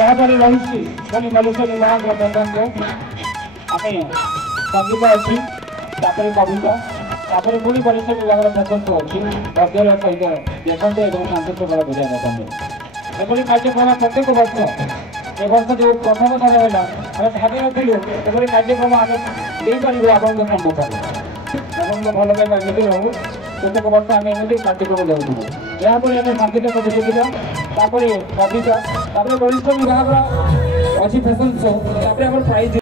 यापर रही मनुष्य निर्माण आम संगीत अच्छी कविता पुणी मनुष्य निर्माण फैशन अच्छी भव्य सहित देखते और सांस्कृतिक कला बुझाई देखते एपरी कार्यक्रम प्रत्येक वर्ष ए वर्ष जो प्रथम थर है भावी नु एपरी कार्यक्रम आम देपर आपको सम्मुखर आप भल पाइबा एमती रहू प्रत्येक वर्ष आम एमती कार्यक्रम देवु यापर आम सांस्कृतिक प्रतियोगिता कविता वरिष्ठ विभाग अच्छी फैशन शो प्राइज